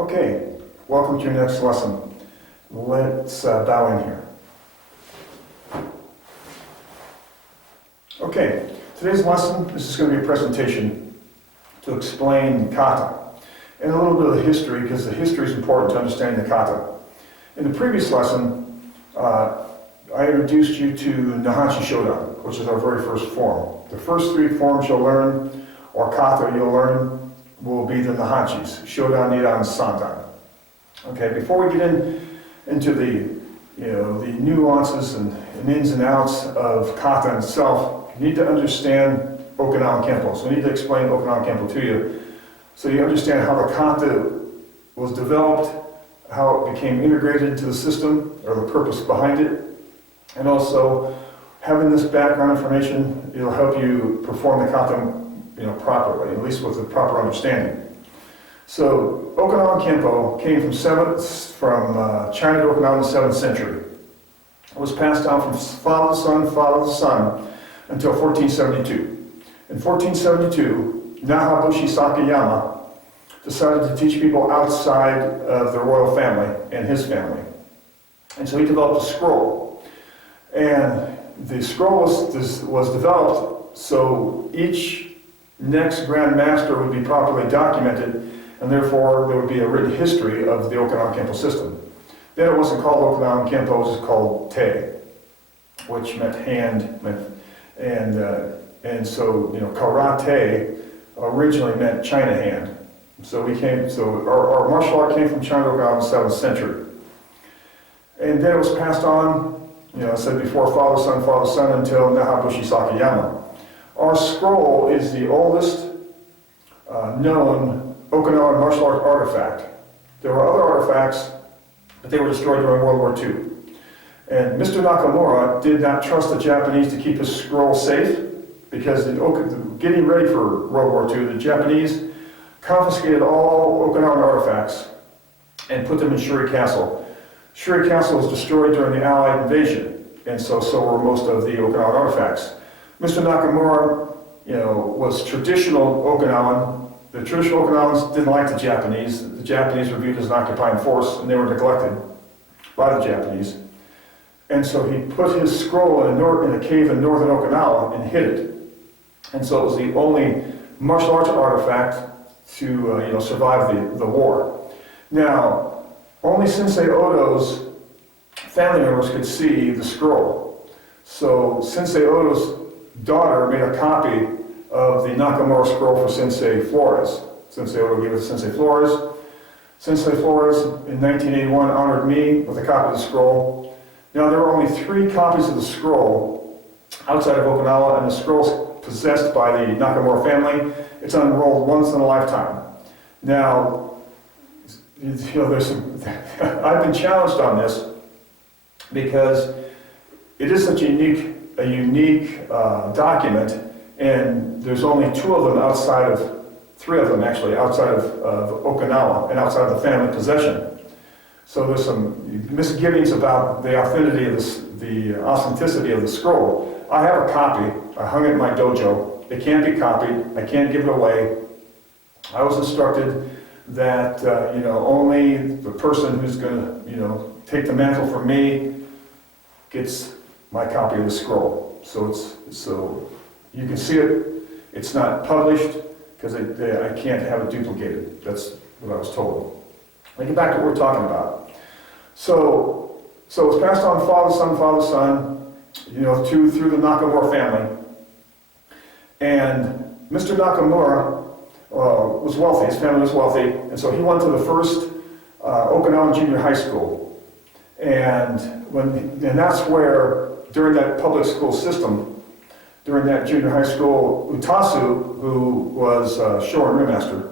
Okay, welcome to your next lesson. Let's bow in here. Okay, today's lesson, this is going to be a presentation to explain Kata and a little bit of the history, because the history is important to understanding the Kata. In the previous lesson, I introduced you to Nihonshi Shodan, which is our very first form. The first three forms you'll learn, or kata you'll learn, will be the Nihonshis, Shodan, Nidan, Sandan. Okay, before we get into the nuances and ins and outs of kata itself, you need to understand Okinawa Kenpo. So we need to explain Okinawa Kenpo to you, so you understand how the kata was developed, how it became integrated into the system, or the purpose behind it. And also, having this background information, it'll help you perform the kata properly, at least with a proper understanding. So, Okinawa Kenpo came from China to Okinawa in the 7th century. It was passed down from father to son, until 1472. In 1472, Nahabushi Sakayama decided to teach people outside of the royal family and his family. And so he developed a scroll. And the scroll was developed so each next Grand Master would be properly documented, and therefore there would be a written history of the Okinawa Kenpo system. Then it wasn't called Okinawa Kenpo, it was called Te, which meant hand, and so karate originally meant China hand. So our martial art came from China to Okinawa in the 7th century. And then it was passed on, I said before, father, son, until Nahabushi Sakayama. Our scroll is the oldest known Okinawan martial art artifact. There were other artifacts, but they were destroyed during World War II. And Mr. Nakamura did not trust the Japanese to keep his scroll safe, because getting ready for World War II, the Japanese confiscated all Okinawan artifacts and put them in Shuri Castle. Shuri Castle was destroyed during the Allied invasion, and so were most of the Okinawan artifacts. Mr. Nakamura, was traditional Okinawan. The traditional Okinawans didn't like the Japanese. The Japanese were viewed as an occupying force, and they were neglected by the Japanese. And so he put his scroll in a cave in northern Okinawa and hid it. And so it was the only martial arts artifact to survive the war. Now, only Sensei Odo's family members could see the scroll. So Sensei Odo's daughter made a copy of the Nakamura scroll for Sensei Flores. Sensei Odo gave it to Sensei Flores. Sensei Flores in 1981 honored me with a copy of the scroll. Now there are only 3 copies of the scroll outside of Okinawa, and the scroll's possessed by the Nakamura family. It's unrolled once in a lifetime. Now, I've been challenged on this because it is such a unique document, and there's only 2 of them 3 of them actually, outside of Okinawa and outside of the family possession. So there's some misgivings about the authenticity of the scroll. I have a copy. I hung it in my dojo. It can't be copied. I can't give it away. I was instructed that only the person who's going to take the mantle from me gets my copy of the scroll. So you can see it. It's not published because I can't have it duplicated. That's what I was told. Let me get back to what we're talking about. So it was passed on father, son, through the Nakamura family. And Mr. Nakamura was wealthy. His family was wealthy, and so he went to the first Okinawan junior high school. And that's where, during that public school system, during that junior high school, Utasu, who was Shorin Ringmaster,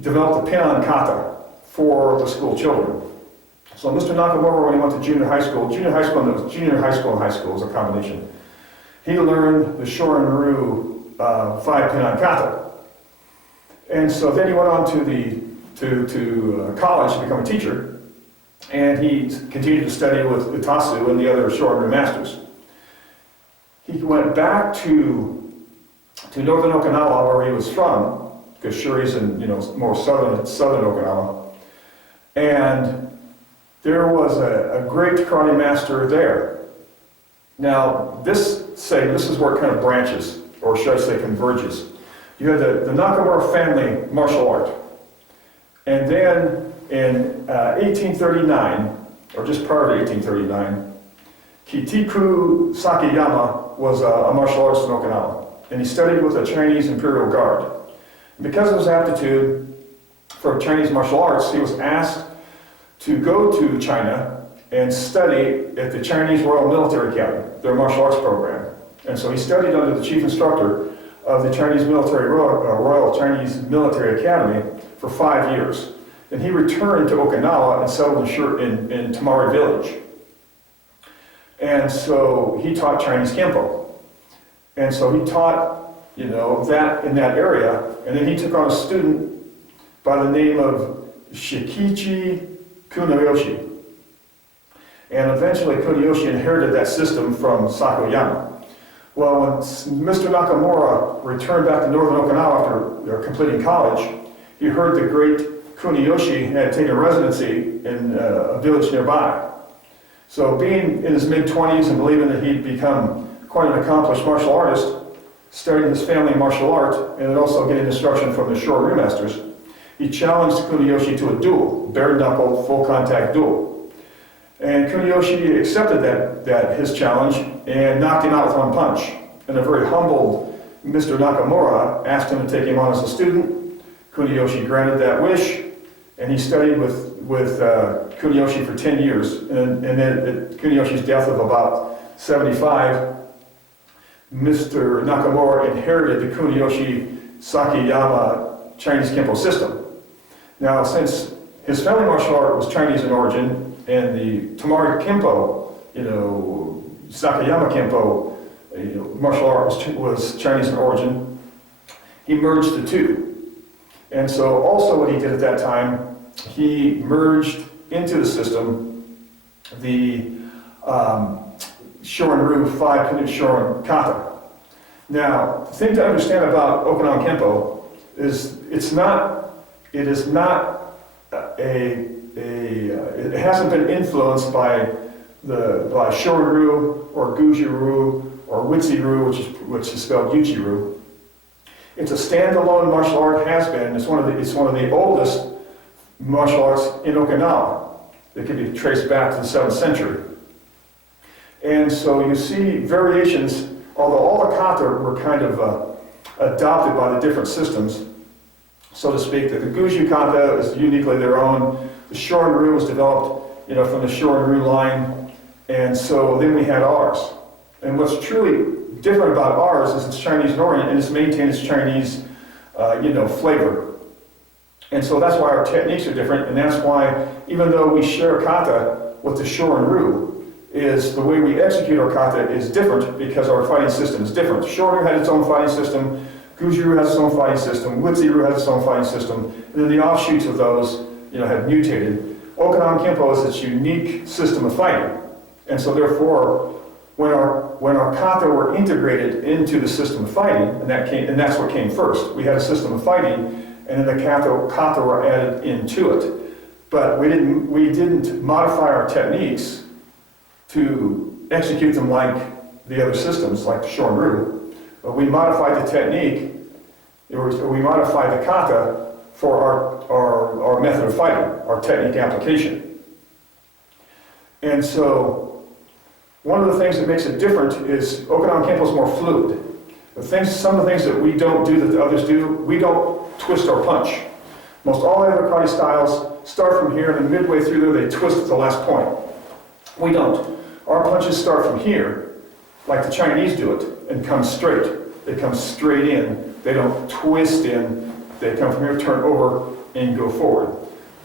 developed a pin on kata for the school children. So Mr. Nakamura, when he went to junior high school and high school is a combination, he learned the Shorin-ryu 5-pin on kata. And so then he went on to college to become a teacher, and he continued to study with Utasu and the other Shorin masters. He went back to northern Okinawa, where he was from, because Shuri's in more southern Okinawa, And there was a great karate master there. Now, this is where it kind of branches, or should I say converges. You had the Nakamura family martial art. And then in 1839, or just prior to 1839, Kitiku Sakayama was a martial artist in Okinawa. And he studied with the Chinese Imperial Guard. And because of his aptitude for Chinese martial arts, he was asked to go to China and study at the Chinese Royal Military Academy, their martial arts program. And so he studied under the chief instructor of the Chinese Royal Chinese Military Academy for 5 years. And he returned to Okinawa and settled in Tamari Village. And so he taught Chinese Kenpo. And so he taught, that in that area. And then he took on a student by the name of Shikichi Kunoyoshi. And eventually Kunoyoshi inherited that system from Sakayama. Well, when Mr. Nakamura returned back to northern Okinawa after completing college, he heard the great Kunoyoshi had taken residency in a village nearby. So being in his mid-20s and believing that he'd become quite an accomplished martial artist, studying his family martial art, and then also getting instruction from the Shoryu masters, he challenged Kunoyoshi to a duel, bare-knuckle, full-contact duel. And Kunoyoshi accepted that his challenge and knocked him out with one punch. And a very humbled Mr. Nakamura asked him to take him on as a student. Kunoyoshi granted that wish, and he studied with Kunoyoshi for 10 years. And then at Kuniyoshi's death of about 75, Mr. Nakamura inherited the Kunoyoshi Sakayama Chinese Kenpo system. Now, since his family martial art was Chinese in origin, and the Tamari Kenpo, Sakayama Kenpo, martial art was Chinese in origin, he merged the two. And so also what he did at that time, he merged into the system the Shorin-ryu 5-minute Shorin Kata. Now, the thing to understand about Okinawa Kenpo is it hasn't been influenced by Shorin-ryu or Guji-ryu or Witsi-ryu, which is spelled Uchi-ryu. It's a standalone martial art, has been. It's one of the oldest martial arts in Okinawa. It can be traced back to the 7th century. And so you see variations, although all the kata were kind of adopted by the different systems, so to speak. The Guju kata is uniquely their own. The Shorin-ryu was developed, from the Shorin-ryu line, and so then we had ours. And what's truly different about ours is it's Chinese in origin, and it's maintained its Chinese, flavor. And so that's why our techniques are different, and that's why, even though we share kata with the Shorin-ryu, is the way we execute our kata is different because our fighting system is different. Shorin-ryu had its own fighting system, Guji-ryu has its own fighting system, Witsi-ryu has its own fighting system, and then the offshoots of those, have mutated. Okinawa Kenpo is its unique system of fighting. And so therefore, when our kata were integrated into the system of fighting, and that's what came first. We had a system of fighting, and then the kata were added into it. But we didn't modify our techniques to execute them like the other systems, like the Shorin-ryu. But we modified the technique, we modified the kata for our method of fighting, our technique application. And so, one of the things that makes it different is Okinawa Kenpo is more fluid. Some of the things that we don't do that the others do, we don't twist or punch. Most all the other karate styles start from here, and then midway through there they twist at the last point. We don't. Our punches start from here, like the Chinese do it, and come straight. They come straight in. They don't twist in. They come from here, turn over, and go forward.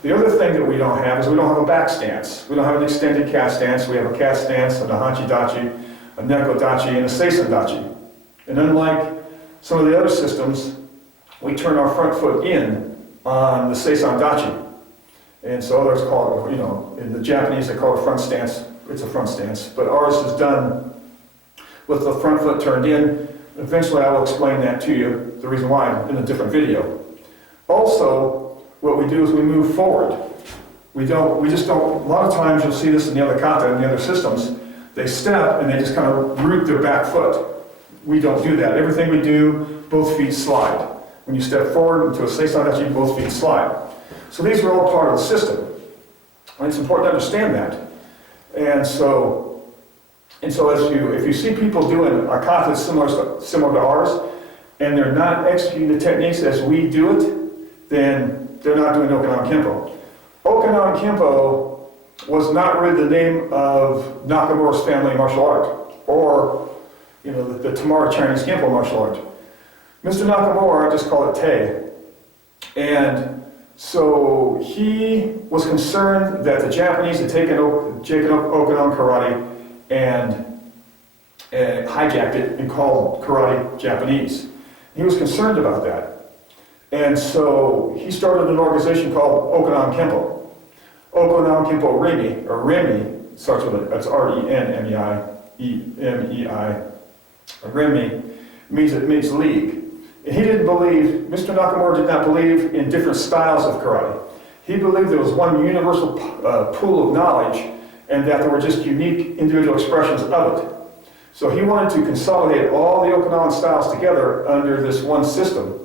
The other thing that we don't have is we don't have a back stance. We don't have an extended cat stance. We have a cat stance, a nahanchi dachi, a neko dachi, and a seisan dachi. And unlike some of the other systems, we turn our front foot in on the seisan dachi. And so others call it, in the Japanese they call it a front stance. It's a front stance. But ours is done with the front foot turned in. Eventually I will explain that to you, the reason why, in a different video. Also, what we do is we move forward. We just don't, a lot of times you'll see this in the other kata and the other systems, they step and they just kind of root their back foot. We don't do that. Everything we do, both feet slide. When you step forward into a seisai dachi, both feet slide. So these are all part of the system. And it's important to understand that. And so if you see people doing a kata similar to ours, and they're not executing the techniques as we do it, then they're not doing Okinawan Kenpo. Okinawan Kenpo was not really the name of Nakamura's family martial art, or the Tamara Chinese Kenpo martial art. Mr. Nakamura just called it Tei. And so he was concerned that the Japanese had taken Okinawan karate and hijacked it and called karate Japanese. He was concerned about that. And so he started an organization called Okinawan Kenpo. Okinawan Kenpo Remi, or Remi, starts with that's R-E-N-M-E-I, E-M-E-I. Remi means league. And he didn't believe, Mr. Nakamura did not believe in different styles of karate. He believed there was one universal pool of knowledge and that there were just unique individual expressions of it. So he wanted to consolidate all the Okinawan styles together under this one system,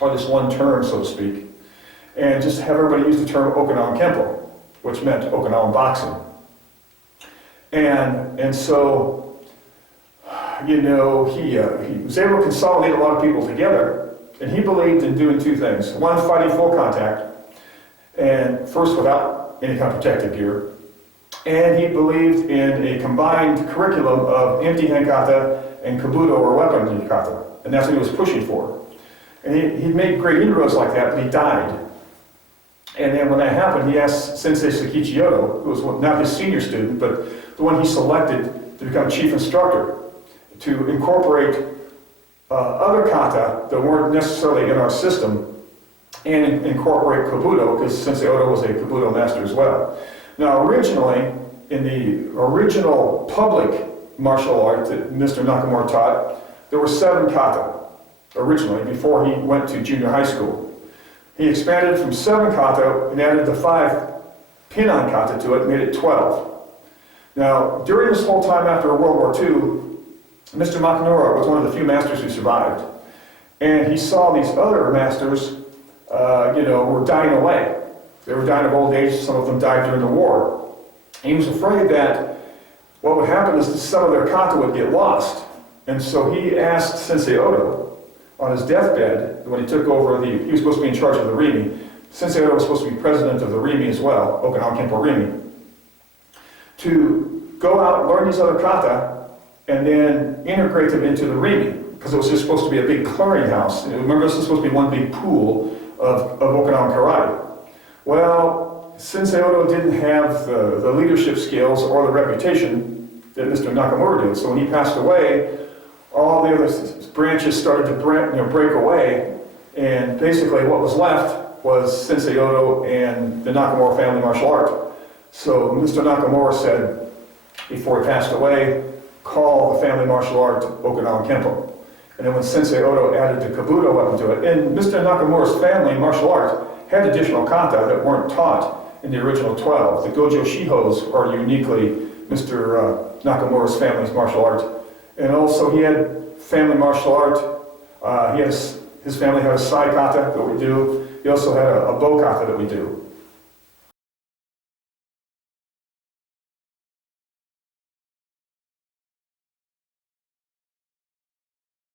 or this one term, so to speak, and just have everybody use the term Okinawan Kenpo, which meant Okinawan boxing. And so, he was able to consolidate a lot of people together, and he believed in doing two things. One, fighting full contact, and first without any kind of protective gear. And he believed in a combined curriculum of empty hand kata and kabuto, or weapon kata, and that's what he was pushing for. And he made great inroads like that, but he died. And then when that happened, he asked Sensei Sakichi Oto, who was not his senior student, but the one he selected to become chief instructor, to incorporate other kata that weren't necessarily in our system and incorporate kabuto, because Sensei Oto was a kabuto master as well. Now originally, in the original public martial art that Mr. Nakamura taught, there were 7 kata originally, before he went to junior high school. He expanded from 7 kata and added the 5 pinan kata to it, made it 12. Now, during this whole time after World War II, Mr. Nakamura was one of the few masters who survived. And he saw these other masters, were dying away. They were dying of old age, some of them died during the war. And he was afraid that what would happen is that some of their kata would get lost. And so he asked Sensei Oto on his deathbed, when he took over he was supposed to be in charge of the Remi. Sensei Oto was supposed to be president of the Remi as well, Okinawan Kenpo Remi, to go out and learn these other kata and then integrate them into the Remi, because it was just supposed to be a big clearinghouse. Remember, this was supposed to be one big pool of Okinawan karate. Well, Sensei Oto didn't have the leadership skills or the reputation that Mr. Nakamura did. So when he passed away, all the other branches started to break away, and basically what was left was Sensei Oto and the Nakamura family martial art. So Mr. Nakamura said, before he passed away, call the family martial art Okinawan Kenpo. And then when Sensei Oto added the kabuto weapon to it, and Mr. Nakamura's family martial art had additional kata that weren't taught in the original 12. The Gojo Shihos are uniquely Mr. Nakamura's family's martial art. And also he had family martial art. His family had a sai kata that we do. He also had a bo kata that we do.